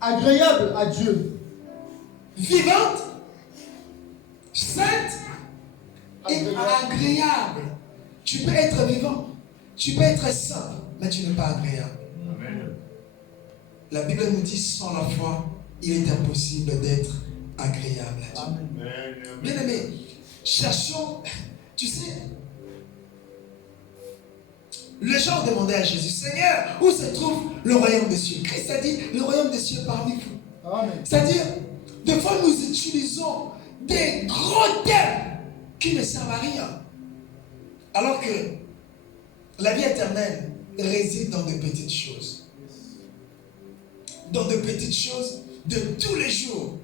Agréable à Dieu. Vivante, sainte et agréable. Tu peux être vivant, tu peux être saint, mais tu n'es pas agréable. Amen. La Bible nous dit, sans la foi, il est impossible d'être agréable à Dieu. Amen. Bien aimé, cherchons, tu sais, les gens demandaient à Jésus, Seigneur, où se trouve le royaume des cieux? Christ a dit, le royaume des cieux parmi vous. Amen. C'est-à-dire, des fois nous utilisons des gros termes qui ne servent à rien. Alors que la vie éternelle réside dans de petites choses. Dans de petites choses de tous les jours.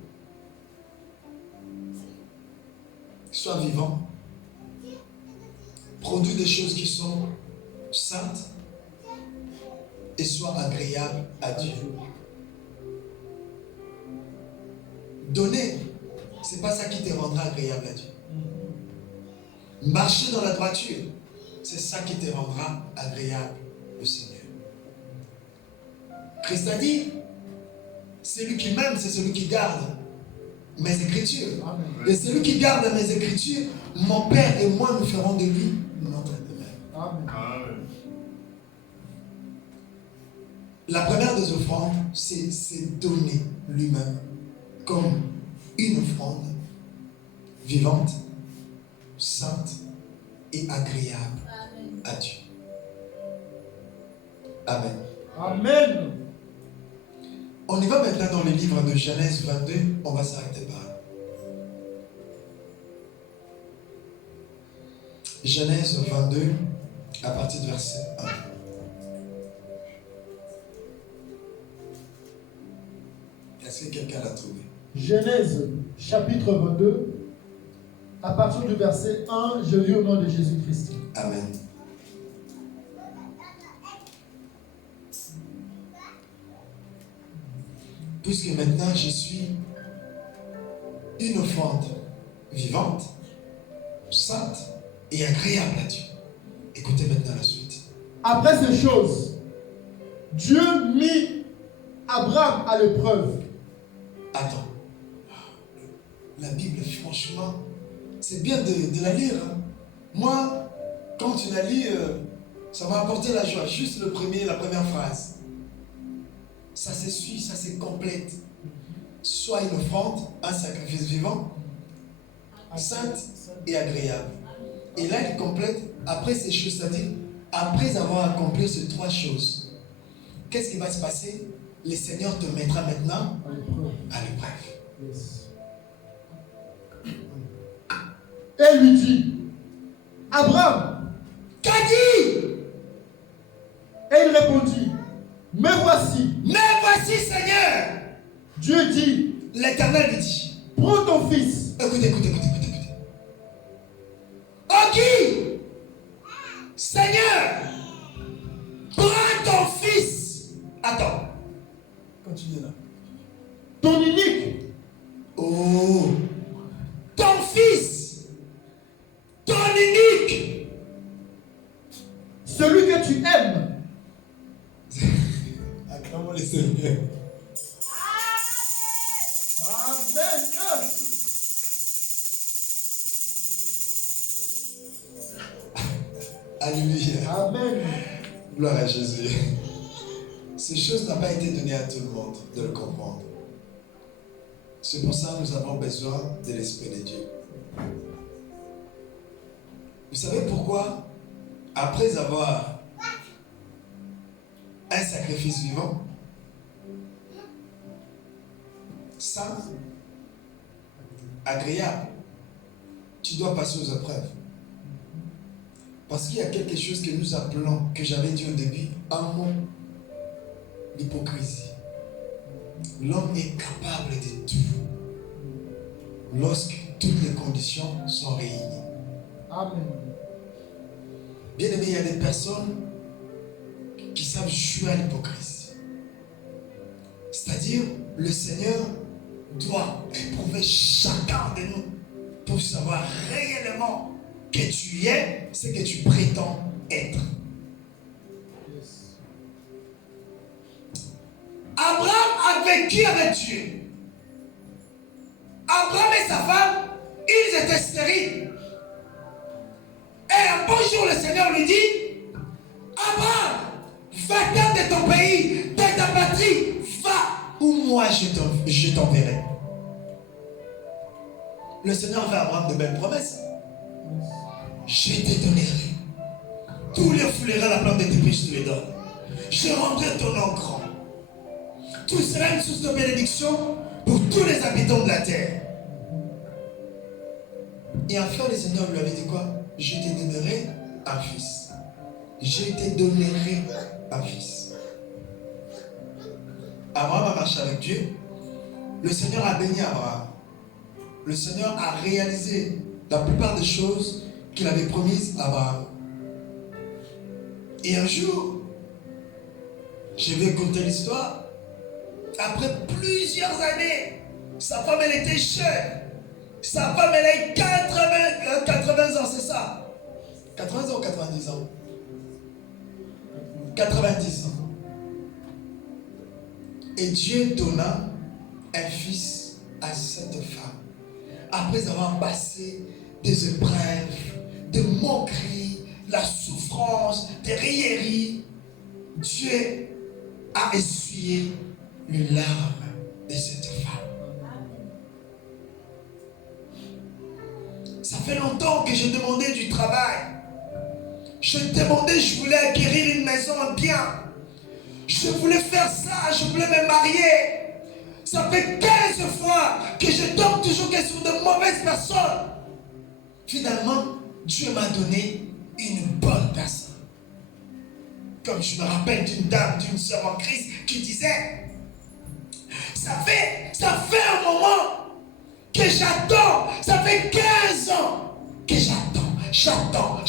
Sois vivant. Produis des choses qui sont saintes et sois agréable à Dieu. Donner, c'est pas ça qui te rendra agréable à Dieu. Marcher dans la droiture, c'est ça qui te rendra agréable au Seigneur. Christ a dit, celui qui m'aime, c'est celui qui garde mes écritures. Amen. Et celui qui garde mes écritures, mon Père et moi nous ferons de lui notre demeure. Amen. Amen. La première des offrandes, c'est donner lui-même comme une offrande vivante, sainte et agréable à Dieu. Amen. Amen. On y va maintenant dans le livre de Genèse 22, on va s'arrêter par là. Genèse 22, à partir du verset 1. Est-ce que quelqu'un l'a trouvé? Genèse chapitre 22, à partir du verset 1, je lis au nom de Jésus-Christ. Amen. Puisque maintenant je suis une offrande vivante, sainte et agréable à Dieu. Écoutez maintenant la suite. Après ces choses, Dieu mit Abraham à l'épreuve. Attends. La Bible, franchement, c'est bien de la lire. Hein. Moi, quand tu la lis, ça m'a apporté la joie. Juste la première phrase. Ça se suit, ça se complète. Soit une offrande, un sacrifice vivant, sainte et agréable. Et là, il complète, après ces choses, c'est-à-dire, après avoir accompli ces trois choses, qu'est-ce qui va se passer? Le Seigneur te mettra maintenant à l'épreuve. Yes. Et lui dit, Abraham, Qu'a dit? et il répondit, me voici. Mais voici, Seigneur. Dieu dit, L'Éternel lui dit, prends ton fils. écoutez. Ok, Seigneur, prends ton fils. Attends, continue là. Ton unique, Oh, ton fils, ton unique, celui que tu aimes. acclamons le Seigneur. Amen. Alléluia. Amen. Gloire à Jésus. Ces choses n'ont pas été données à tout le monde de le comprendre. C'est pour ça que nous avons besoin de l'Esprit de Dieu. Vous savez pourquoi, après avoir un sacrifice vivant, saint, agréable, tu dois passer aux épreuves? Parce qu'il y a quelque chose que nous appelons, que j'avais dit au début, un mot, l'hypocrisie. L'homme est capable de tout lorsque toutes les conditions sont réunies. Amen. Bien aimé, il y a des personnes qui savent jouer à l'hypocrisie. C'est-à-dire, le Seigneur doit éprouver chacun de nous pour savoir réellement que tu es ce que tu prétends être. Yes. Abraham a vécu avec Dieu. Abraham et sa femme, ils étaient stériles. Et un beau jour, le Seigneur lui dit, Abraham, va-t'en de ton pays, de ta patrie, va où moi je t'enverrai. Le Seigneur fait à Abraham de belles promesses. Je te donnerai tous les fleurs à la plante de tes pieds, je te les donne. Je rendrai ton nom grand. Tu seras une source de bénédiction pour tous les habitants de la terre. Et enfin, le Seigneur lui avait dit quoi? Je te donnerai un fils. Je te donnerai un fils. Abraham a marché avec Dieu. Le Seigneur a béni Abraham. Le Seigneur a réalisé la plupart des choses qu'il avait promises à Abraham. Et un jour, je vais conter l'histoire. Après plusieurs années, sa femme elle était jeune. Sa femme elle a 80 ans, c'est ça? 80 ans ou 90 ans? 90 ans. Et Dieu donna un fils à cette femme. Après avoir passé des épreuves, des moqueries, la souffrance, des rieries, Dieu a essuyé les larmes de cette femme. Ça fait longtemps que je demandais du travail. Je voulais acquérir une maison, un bien. Je voulais faire ça, je voulais me marier. Ça fait 15 fois que je tombe toujours sur de mauvaises personnes. Finalement, Dieu m'a donné une bonne personne. Comme je me rappelle d'une dame, d'une sœur en Christ qui disait, ça fait Ça fait un moment que j'attends. Ça fait 15 ans que j'attends.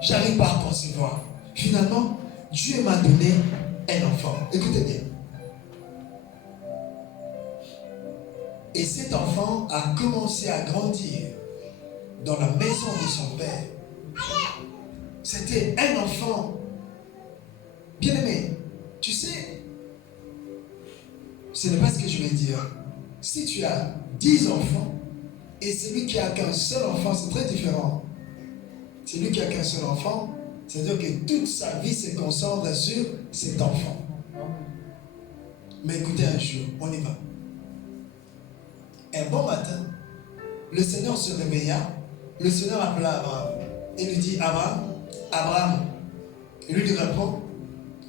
J'arrive pas à concevoir. Finalement, Dieu m'a donné un enfant. Écoutez bien. Et cet enfant a commencé à grandir dans la maison de son père. C'était un enfant bien-aimé. Tu sais, ce n'est pas ce que je vais dire. Si tu as 10 enfants et celui qui a qu'un seul enfant, c'est très différent. Celui qui a qu'un seul enfant, c'est-à-dire que toute sa vie se concentre sur cet enfant. Mais écoutez un jour, on y va. Un bon matin, le Seigneur se réveilla, le Seigneur appela Abraham et lui dit, Abraham. Et lui répond,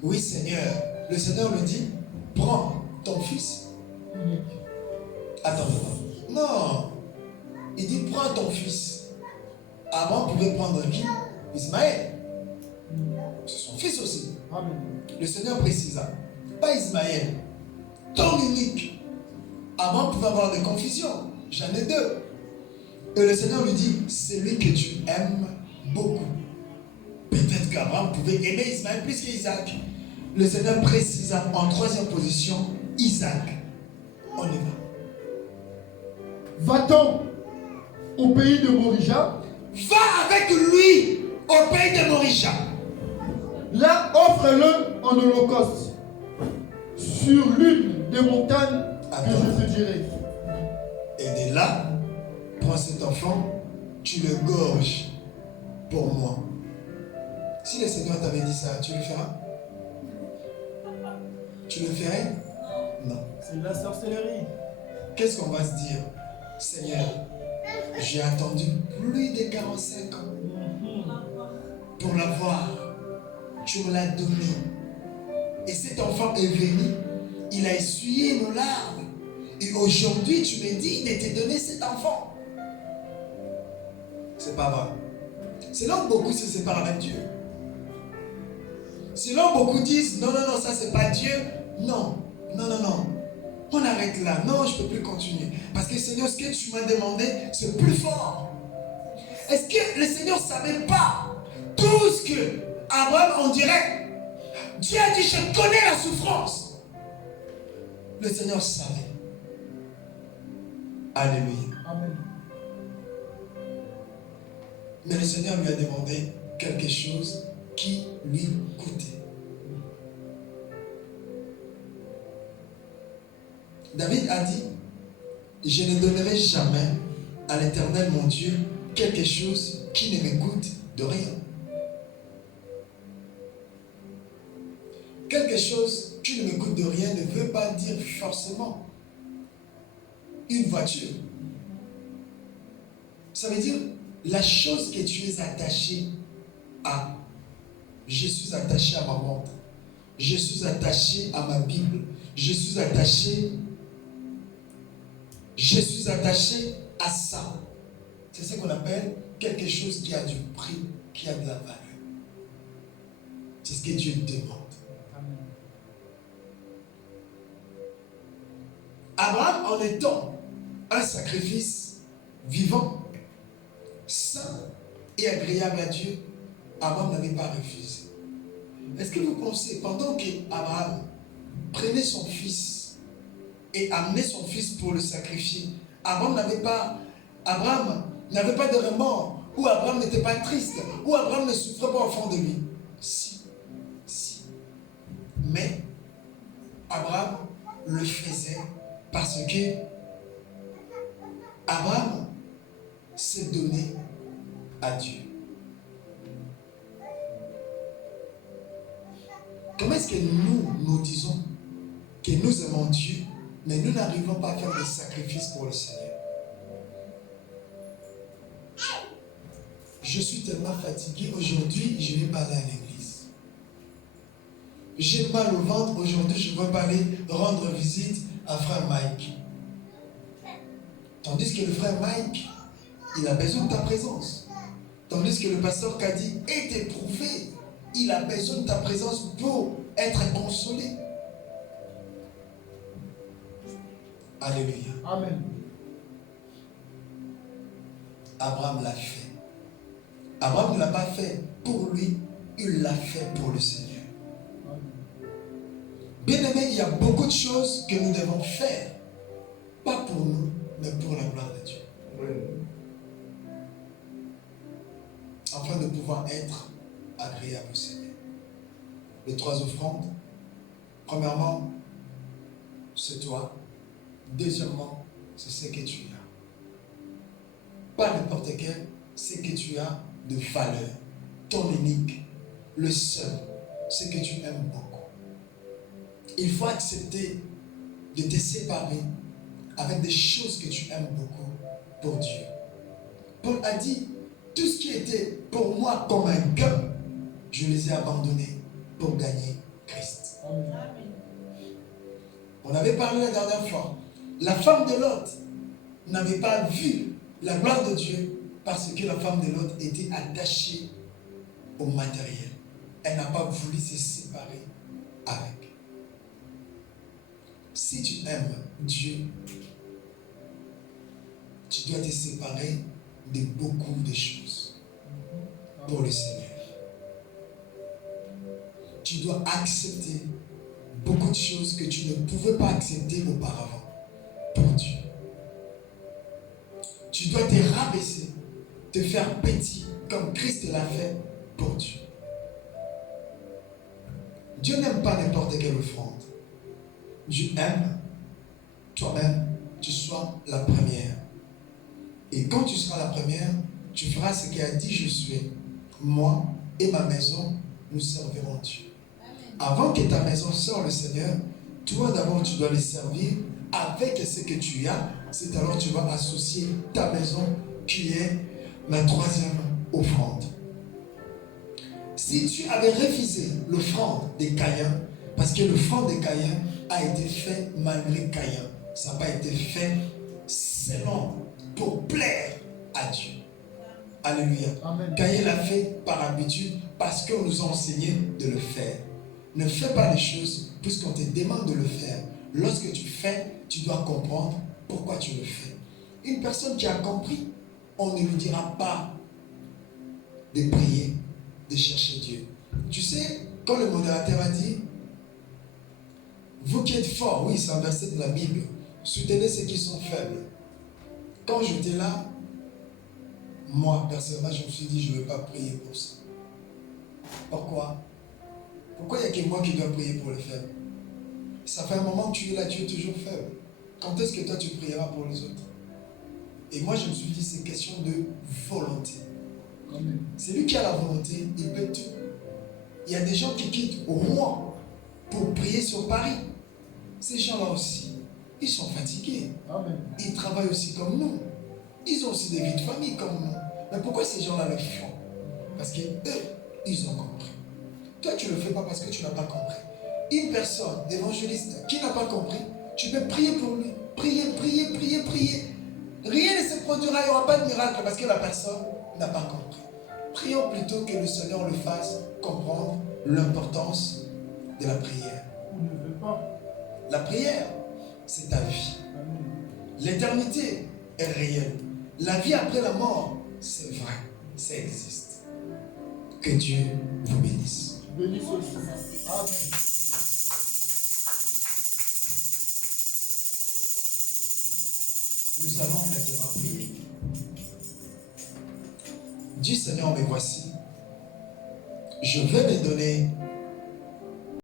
oui Seigneur. Le Seigneur lui dit, prends ton fils. Attends. Non. Il dit, prends ton fils. Abraham pouvait prendre qui? Ismaël. C'est son fils aussi. Amen. Le Seigneur précisa, pas Ismaël, ton unique. Abraham pouvait avoir des confusions. J'en ai 2. Et le Seigneur lui dit, celui que tu aimes beaucoup. Peut-être qu'Abraham pouvait aimer Ismaël plus qu'Isaac. Le Seigneur précisa en 3e position, Isaac. On y va. Va-t'en au pays de Morija. Va avec lui au pays de Morija. Là, offre-le en holocauste sur l'une des montagnes que je te dirai. Et de là, prends cet enfant, tu le gorges pour moi. Si le Seigneur t'avait dit ça, tu le feras? Tu le ferais? Non. C'est de la sorcellerie. Qu'est-ce qu'on va se dire? Seigneur, j'ai attendu plus de 45 ans pour l'avoir. Tu me l'as donné. Et cet enfant est venu, il a essuyé nos larmes. Et aujourd'hui, tu me dis de te donner cet enfant. C'est pas vrai. C'est là où beaucoup se séparent avec Dieu. C'est là où beaucoup disent, non, ça c'est pas Dieu. Non. On arrête là. Non, je ne peux plus continuer. Parce que Seigneur, ce que tu m'as demandé, c'est plus fort. Est-ce que le Seigneur ne savait pas tout ce que Abraham, on dirait, Dieu a dit, je connais la souffrance. Le Seigneur savait. Alléluia. Amen. Mais le Seigneur lui a demandé quelque chose qui lui coûtait. David a dit, je ne donnerai jamais à l'Éternel mon Dieu quelque chose qui ne me coûte de rien. Quelque chose qui ne me coûte de rien ne veut pas dire forcément une voiture. Ça veut dire la chose que tu es attaché à. Je suis attaché à ma montre. Je suis attaché à ma Bible. Je suis attaché à ça. C'est ce qu'on appelle quelque chose qui a du prix, qui a de la valeur. C'est ce que Dieu demande. Amen. Abraham, en étant un sacrifice vivant, saint et agréable à Dieu, Abraham n'avait pas refusé. Est-ce que vous pensez, pendant qu'Abraham prenait son fils et amenait son fils pour le sacrifier, Abraham n'avait pas de remords, ou Abraham n'était pas triste, ou Abraham ne souffrait pas au fond de lui? Si. Mais Abraham le faisait parce que Abraham s'est donné à Dieu. Comment est-ce que nous disons que nous aimons Dieu, mais nous n'arrivons pas à faire des sacrifices pour le Seigneur? Je suis tellement fatigué. Aujourd'hui, je vais pas aller à l'église. J'ai mal au ventre. Aujourd'hui, je ne vais pas aller rendre visite à frère Mike. Tandis que le frère Mike, il a besoin de ta présence. Tandis que le pasteur Kadi est éprouvé. Il a besoin de ta présence pour être consolé. Alléluia. Amen. Abraham l'a fait. Abraham ne l'a pas fait pour lui, il l'a fait pour le Seigneur. Bien-aimés, il y a beaucoup de choses que nous devons faire, pas pour nous, mais pour la gloire de Dieu. Afin de pouvoir être agréable au Seigneur. Les 3 offrandes, premièrement, c'est toi. Deuxièmement, c'est ce que tu as. Pas n'importe quel, ce que tu as de valeur. Ton unique, le seul, ce que tu aimes beaucoup. Il faut accepter de te séparer avec des choses que tu aimes beaucoup pour Dieu. Paul a dit, tout ce qui était pour moi comme un gain, je les ai abandonnés pour gagner Christ. Amen. On avait parlé la dernière fois. La femme de Lot n'avait pas vu la gloire de Dieu parce que la femme de Lot était attachée au matériel. Elle n'a pas voulu se séparer avec. Si tu aimes Dieu, tu dois te séparer de beaucoup de choses pour le Seigneur. Tu dois accepter beaucoup de choses que tu ne pouvais pas accepter auparavant pour Dieu. Tu dois te rabaisser, te faire petit comme Christ l'a fait pour Dieu. Dieu n'aime pas n'importe quelle offrande. Dieu aime toi-même, tu sois la première. Et quand tu seras la première, tu feras ce qu'il a dit Josué. Moi et ma maison, nous servirons Dieu. Avant que ta maison sorte le Seigneur, toi d'abord tu dois le servir avec ce que tu as. C'est alors que tu vas associer ta maison qui est la 3e offrande. Si tu avais refusé l'offrande des Caïens, parce que l'offrande des Caïens a été fait malgré Caïn, ça n'a pas été fait selon pour plaire à Dieu. Alléluia. Amen. Caïn l'a fait par habitude parce qu'on nous a enseigné de le faire. Ne fais pas les choses puisqu'on te demande de le faire. Lorsque tu fais, tu dois comprendre pourquoi tu le fais. Une personne qui a compris, on ne lui dira pas de prier, de chercher Dieu. Tu sais, quand le modérateur a dit, vous qui êtes forts, oui, c'est un verset de la Bible, soutenez ceux qui sont faibles. Quand j'étais là, moi, personnellement, je me suis dit, je ne vais pas prier pour ça. Pourquoi? Pourquoi il n'y a que moi qui dois prier pour les faibles? Ça fait un moment que tu es là, tu es toujours faible. Quand est-ce que toi tu prieras pour les autres? Et moi, je me suis dit, c'est question de volonté. C'est lui qui a la volonté, il peut tout. Il y a des gens qui quittent au mois pour prier sur Paris. Ces gens-là aussi, ils sont fatigués. Amen. Ils travaillent aussi comme nous. Ils ont aussi des vies de famille comme nous. Mais pourquoi ces gens-là le font? Parce qu'eux, ils ont compris. Toi, tu ne le fais pas parce que tu n'as pas compris. Une personne, évangéliste, qui n'a pas compris, tu peux prier pour lui. Prier, prier, prier, prier. Rien ne se produira, il n'y aura pas de miracle parce que la personne n'a pas compris. Prions plutôt que le Seigneur le fasse comprendre l'importance de la prière. On ne veut pas. La prière, c'est ta vie. Amen. L'éternité est réelle. La vie après la mort, c'est vrai. Ça existe. Que Dieu vous bénisse. Bénis aussi. Amen. Nous allons maintenant prier. Dis Seigneur, me voici. Je vais me donner